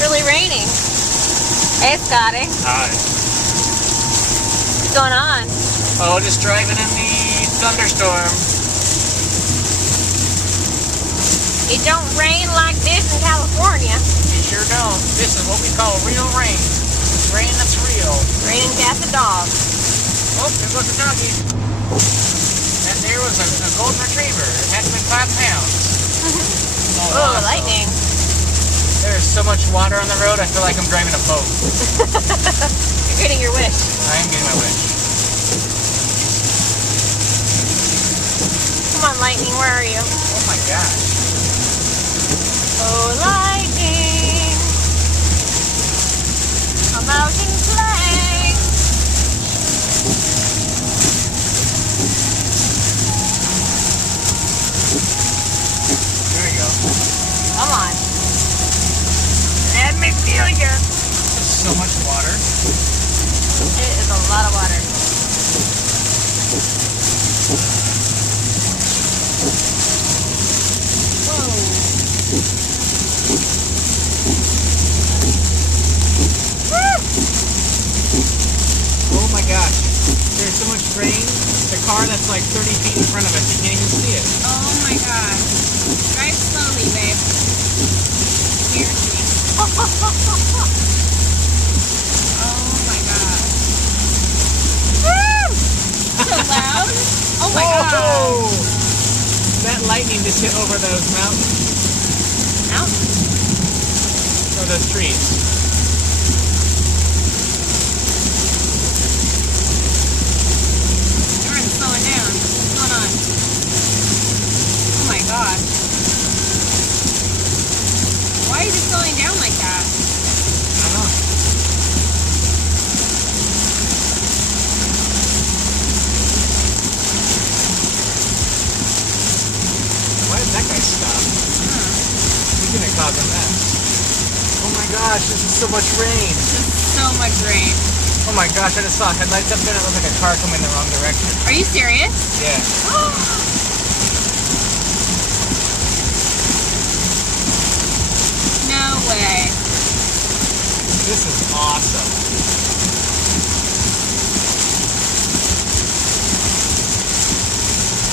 really raining. Hey, Scotty. Hi. What's going on? Oh, just driving in the thunderstorm. It don't rain like this in California. You sure don't. This is what we call real rain. It's rain that's real. Raining cats and dogs. Oh, there goes the doggy. That there was a golden retriever. It had to be 5 pounds. Oh, awesome. lightning. There's so much water on the road, I feel like I'm driving a boat. You're getting your wish. I am getting my wish. Come on, lightning, where are you? Oh my gosh. Oh, lightning. Come out and play. There we go. Come on. Let me feel you. There's so much water. It is a lot of water. Whoa. Oh my gosh. There's so much rain. The car that's like 30 feet in front of us, you can't even see it. Oh my gosh. Drive slowly, babe. Seriously. Oh my gosh. Woo! So loud. Oh my gosh. That lightning just hit over those mountains. Mountains? Or those trees. Everyone's slowing down. What's going on? Oh my gosh. Why is it slowing down like that? I don't know. Why did that guy stop? He's gonna cause a mess. Oh my gosh, this is so much rain. So much rain. Oh my gosh, I just saw headlights up there and it looked like a car coming in the wrong direction. Are you serious? Yeah. No way. This is awesome.